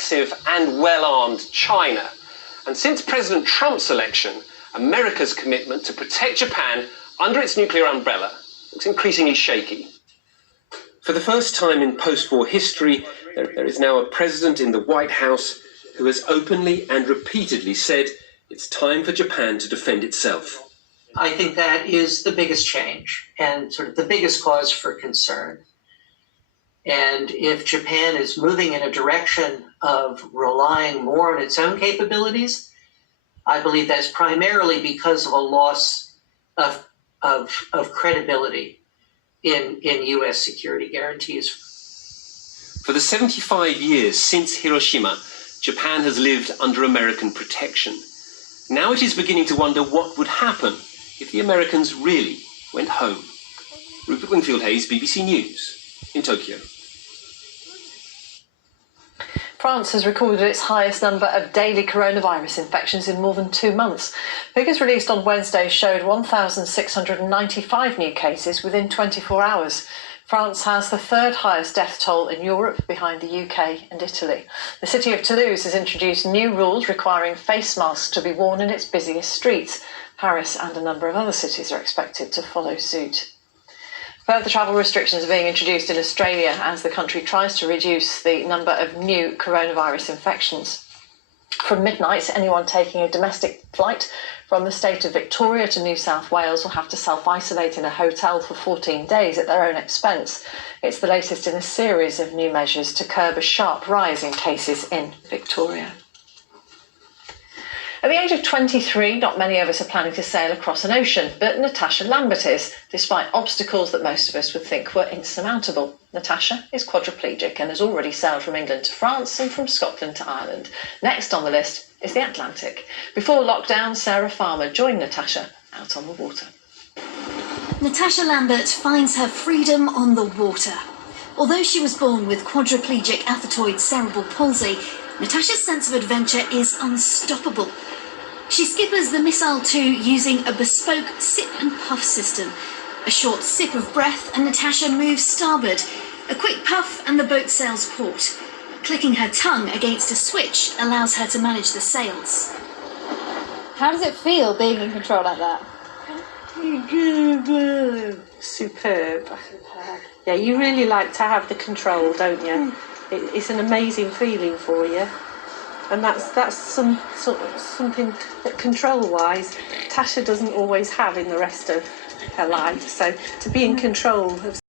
aggressive and well-armed China. And since President Trump's election, America's commitment to protect Japan under its nuclear umbrella looks increasingly shaky. For the first time in post-war history, there is now a president in the White House who has openly and repeatedly said it's time for Japan to defend itself. I think that is the biggest change and sort of the biggest cause for concern. And if Japan is moving in a direction of relying more on its own capabilities, I believe that's primarily because of a loss of credibility in U.S. security guarantees. For the 75 years since Hiroshima, Japan has lived under American protection. Now it is beginning to wonder what would happen if the Americans really went home. Rupert Wingfield-Hayes, BBC News, in Tokyo. France has recorded its highest number of daily coronavirus infections in more than 2 months. Figures released on Wednesday showed 1,695 new cases within 24 hours. France has the third highest death toll in Europe, behind the UK and Italy. The city of Toulouse has introduced new rules requiring face masks to be worn in its busiest streets. Paris and a number of other cities are expected to follow suit. Further travel restrictions are being introduced in Australia as the country tries to reduce the number of new coronavirus infections. From midnight, anyone taking a domestic flight from the state of Victoria to New South Wales will have to self-isolate in a hotel for 14 days at their own expense. It's the latest in a series of new measures to curb a sharp rise in cases in Victoria. At the age of 23, not many of us are planning to sail across an ocean, but Natasha Lambert is, despite obstacles that most of us would think were insurmountable. Natasha is quadriplegic and has already sailed from England to France and from Scotland to Ireland. Next on the list is the Atlantic. Before lockdown, Sarah Farmer joined Natasha out on the water. Natasha Lambert finds her freedom on the water. Although she was born with quadriplegic athetoid cerebral palsy, Natasha's sense of adventure is unstoppable. She skippers the Missile 2 using a bespoke sip and puff system. A short sip of breath and Natasha moves starboard. A quick puff and the boat sails port. Clicking her tongue against a switch allows her to manage the sails. How does it feel being in control like that? Superb. Yeah, you really like to have the control, don't you? It's an amazing feeling for you. And that's something that control-wise, Tasha doesn't always have in the rest of her life. So to be in control of